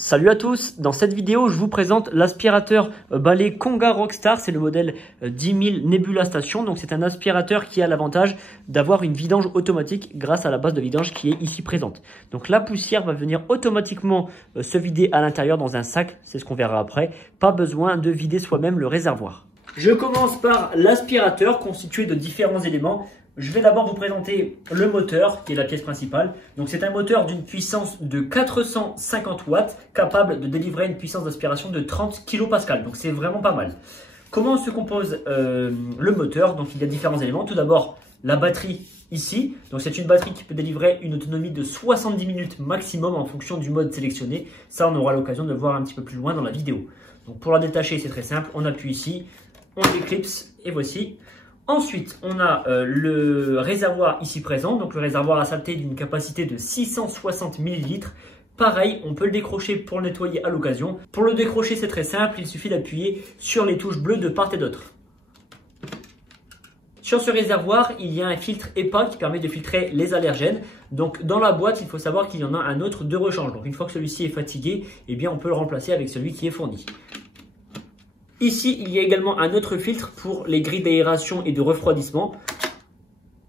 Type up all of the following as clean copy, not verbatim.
Salut à tous, dans cette vidéo je vous présente l'aspirateur balai Konga Rockstar, c'est le modèle 10000 Nebula Station. Donc c'est un aspirateur qui a l'avantage d'avoir une vidange automatique grâce à la base de vidange qui est ici présente. Donc la poussière va venir automatiquement se vider à l'intérieur dans un sac, c'est ce qu'on verra après, pas besoin de vider soi-même le réservoir. Je commence par l'aspirateur constitué de différents éléments. Je vais d'abord vous présenter le moteur qui est la pièce principale. Donc c'est un moteur d'une puissance de 450 watts capable de délivrer une puissance d'aspiration de 30 kPa. Donc c'est vraiment pas mal. Comment se compose le moteur? Donc il y a différents éléments. Tout d'abord la batterie ici. Donc c'est une batterie qui peut délivrer une autonomie de 70 minutes maximum en fonction du mode sélectionné. Ça on aura l'occasion de le voir un petit peu plus loin dans la vidéo. Donc pour la détacher c'est très simple. On appuie ici, on déclipse et voici. Ensuite, on a le réservoir ici présent, donc le réservoir à saleté d'une capacité de 660 ml. Pareil, on peut le décrocher pour le nettoyer à l'occasion. Pour le décrocher, c'est très simple, il suffit d'appuyer sur les touches bleues de part et d'autre. Sur ce réservoir, il y a un filtre EPA qui permet de filtrer les allergènes. Donc dans la boîte, il faut savoir qu'il y en a un autre de rechange. Donc une fois que celui-ci est fatigué, eh bien, on peut le remplacer avec celui qui est fourni. Ici, il y a également un autre filtre pour les grilles d'aération et de refroidissement.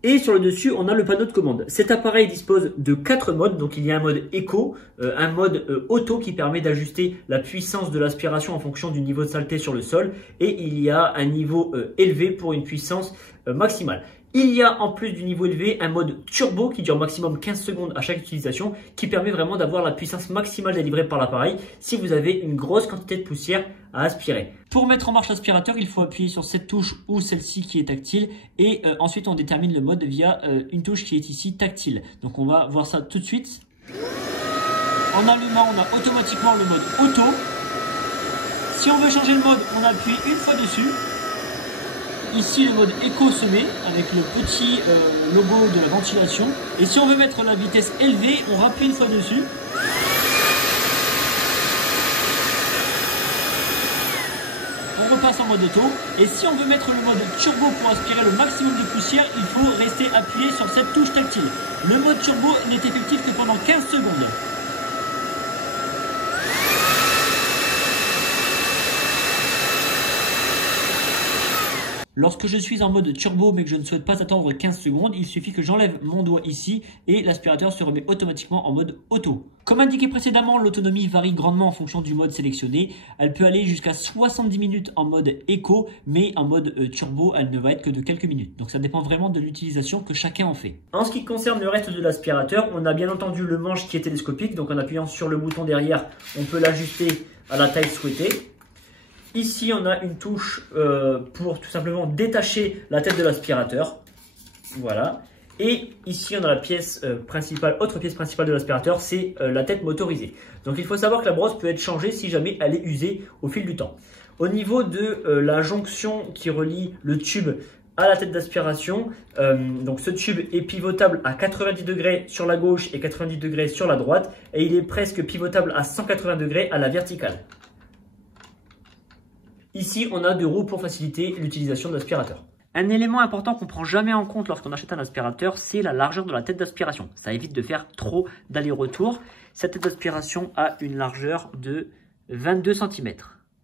Et sur le dessus, on a le panneau de commande. Cet appareil dispose de 4 modes. Donc, il y a un mode éco, un mode auto qui permet d'ajuster la puissance de l'aspiration en fonction du niveau de saleté sur le sol. Et il y a un niveau élevé pour une puissance maximale. Il y a en plus du niveau élevé un mode turbo qui dure maximum 15 secondes à chaque utilisation qui permet vraiment d'avoir la puissance maximale délivrée par l'appareil si vous avez une grosse quantité de poussière à aspirer. Pour mettre en marche l'aspirateur, il faut appuyer sur cette touche ou celle-ci qui est tactile et ensuite on détermine le mode via une touche qui est ici tactile. Donc on va voir ça tout de suite. En allumant, on a automatiquement le mode auto. Si on veut changer le mode, on appuie une fois dessus. Ici, le mode éco se met avec le petit logo de la ventilation. Et si on veut mettre la vitesse élevée, on rappuie une fois dessus. On repasse en mode auto. Et si on veut mettre le mode turbo pour aspirer le maximum de poussière, il faut rester appuyé sur cette touche tactile. Le mode turbo n'est effectif que pendant 15 secondes. Lorsque je suis en mode turbo mais que je ne souhaite pas attendre 15 secondes, il suffit que j'enlève mon doigt ici et l'aspirateur se remet automatiquement en mode auto. Comme indiqué précédemment, l'autonomie varie grandement en fonction du mode sélectionné. Elle peut aller jusqu'à 70 minutes en mode éco, mais en mode turbo, elle ne va être que de quelques minutes. Donc ça dépend vraiment de l'utilisation que chacun en fait. En ce qui concerne le reste de l'aspirateur, on a bien entendu le manche qui est télescopique. Donc en appuyant sur le bouton derrière, on peut l'ajuster à la taille souhaitée. Ici, on a une touche pour tout simplement détacher la tête de l'aspirateur. Voilà. Et ici, on a la pièce principale, autre pièce principale de l'aspirateur, c'est la tête motorisée. Donc, il faut savoir que la brosse peut être changée si jamais elle est usée au fil du temps. Au niveau de la jonction qui relie le tube à la tête d'aspiration, donc ce tube est pivotable à 90 degrés sur la gauche et 90 degrés sur la droite. Et il est presque pivotable à 180 degrés à la verticale. Ici, on a deux roues pour faciliter l'utilisation de l'aspirateur. Un élément important qu'on ne prend jamais en compte lorsqu'on achète un aspirateur, c'est la largeur de la tête d'aspiration. Ça évite de faire trop d'allers-retours. Cette tête d'aspiration a une largeur de 22 cm.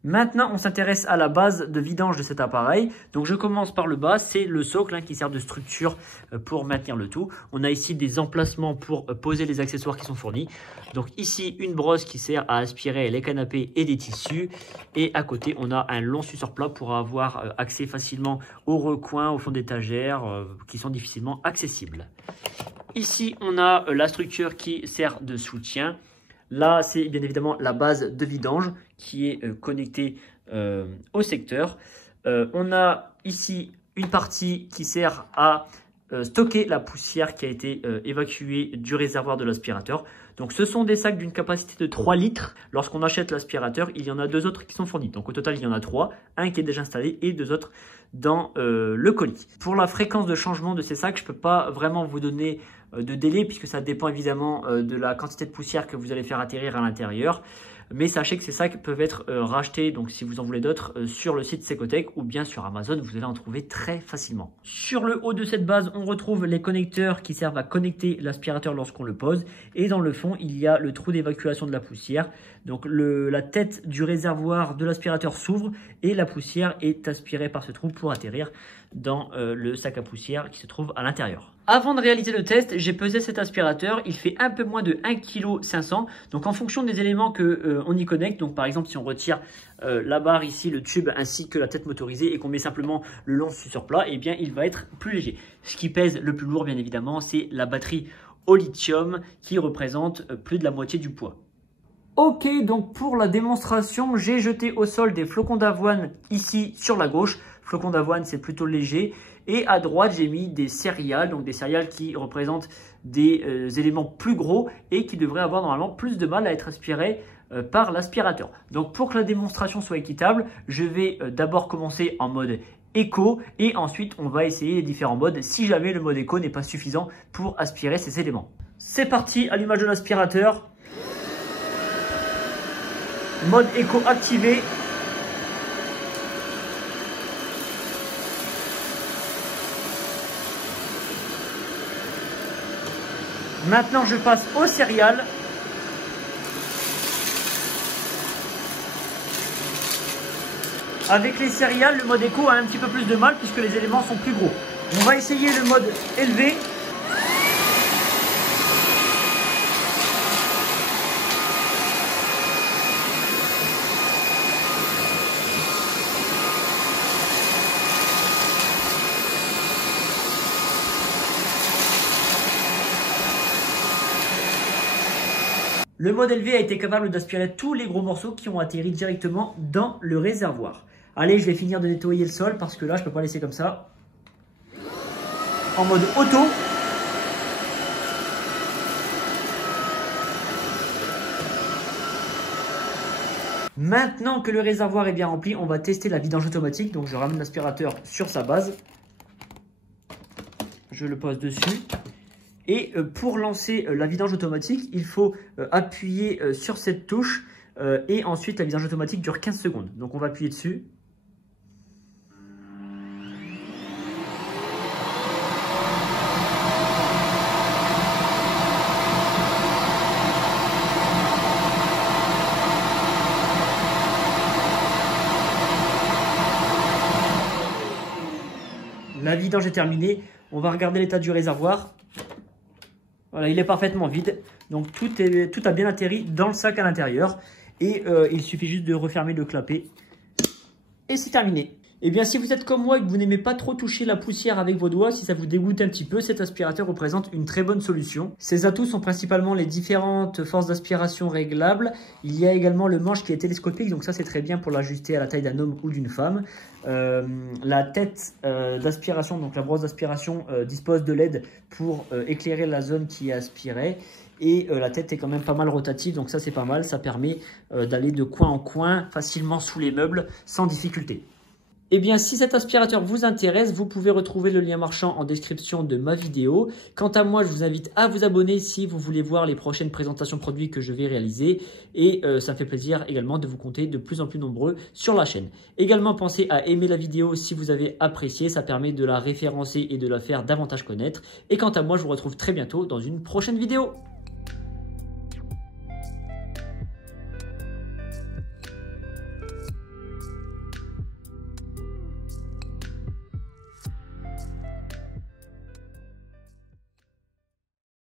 Maintenant, on s'intéresse à la base de vidange de cet appareil. Donc, je commence par le bas. C'est le socle qui sert de structure pour maintenir le tout. On a ici des emplacements pour poser les accessoires qui sont fournis. Donc, ici, une brosse qui sert à aspirer les canapés et des tissus. Et à côté, on a un long suceur plat pour avoir accès facilement aux recoins, au fond d'étagères qui sont difficilement accessibles. Ici, on a la structure qui sert de soutien. Là, c'est bien évidemment la base de vidange qui est connectée au secteur. On a ici une partie qui sert à stocker la poussière qui a été évacuée du réservoir de l'aspirateur. Donc, ce sont des sacs d'une capacité de 3 litres. Lorsqu'on achète l'aspirateur, il y en a deux autres qui sont fournis. Donc, au total, il y en a 3. Un qui est déjà installé et deux autres dans le colis. Pour la fréquence de changement de ces sacs, je ne peux pas vraiment vous donner de délai puisque ça dépend évidemment de la quantité de poussière que vous allez faire atterrir à l'intérieur. Mais sachez que ces sacs peuvent être rachetés, donc si vous en voulez d'autres, sur le site Secotech ou bien sur Amazon, vous allez en trouver très facilement. Sur le haut de cette base, on retrouve les connecteurs qui servent à connecter l'aspirateur lorsqu'on le pose. Et dans le fond, il y a le trou d'évacuation de la poussière. Donc la tête du réservoir de l'aspirateur s'ouvre et la poussière est aspirée par ce trou pour atterrir dans le sac à poussière qui se trouve à l'intérieur. Avant de réaliser le test, j'ai pesé cet aspirateur, il fait un peu moins de 1,5 kg. Donc en fonction des éléments qu'on y connecte, donc par exemple si on retire la barre ici, le tube ainsi que la tête motorisée et qu'on met simplement le long sur plat, eh bien il va être plus léger. Ce qui pèse le plus lourd bien évidemment, c'est la batterie au lithium qui représente plus de la moitié du poids. Ok, donc pour la démonstration, j'ai jeté au sol des flocons d'avoine ici sur la gauche. Flocons d'avoine, c'est plutôt léger. Et à droite, j'ai mis des céréales, donc des céréales qui représentent des éléments plus gros et qui devraient avoir normalement plus de mal à être aspirés par l'aspirateur. Donc pour que la démonstration soit équitable, je vais d'abord commencer en mode éco et ensuite on va essayer les différents modes si jamais le mode éco n'est pas suffisant pour aspirer ces éléments. C'est parti, allumage de l'aspirateur. Mode éco activé. Maintenant, je passe aux céréales. Avec les céréales, le mode éco a un petit peu plus de mal puisque les éléments sont plus gros. On va essayer le mode élevé. Le mode élevé a été capable d'aspirer tous les gros morceaux qui ont atterri directement dans le réservoir. Allez, je vais finir de nettoyer le sol parce que là, je ne peux pas laisser comme ça. En mode auto. Maintenant que le réservoir est bien rempli, on va tester la vidange automatique. Donc, je ramène l'aspirateur sur sa base. Je le pose dessus. Et pour lancer la vidange automatique, il faut appuyer sur cette touche et ensuite la vidange automatique dure 15 secondes. Donc on va appuyer dessus. La vidange est terminée. On va regarder l'état du réservoir. Voilà, il est parfaitement vide, donc tout a bien atterri dans le sac à l'intérieur et il suffit juste de refermer le clapet et c'est terminé. Et bien si vous êtes comme moi et que vous n'aimez pas trop toucher la poussière avec vos doigts, si ça vous dégoûte un petit peu, cet aspirateur représente une très bonne solution. Ses atouts sont principalement les différentes forces d'aspiration réglables. Il y a également le manche qui est télescopique, donc ça c'est très bien pour l'ajuster à la taille d'un homme ou d'une femme. La tête d'aspiration, donc la brosse d'aspiration dispose de LED pour éclairer la zone qui est aspirée. Et la tête est quand même pas mal rotative, donc ça c'est pas mal. Ça permet d'aller de coin en coin facilement sous les meubles sans difficulté. Eh bien, si cet aspirateur vous intéresse, vous pouvez retrouver le lien marchand en description de ma vidéo. Quant à moi, je vous invite à vous abonner si vous voulez voir les prochaines présentations produits que je vais réaliser. Et ça me fait plaisir également de vous compter de plus en plus nombreux sur la chaîne. Également, pensez à aimer la vidéo si vous avez apprécié. Ça permet de la référencer et de la faire davantage connaître. Et quant à moi, je vous retrouve très bientôt dans une prochaine vidéo.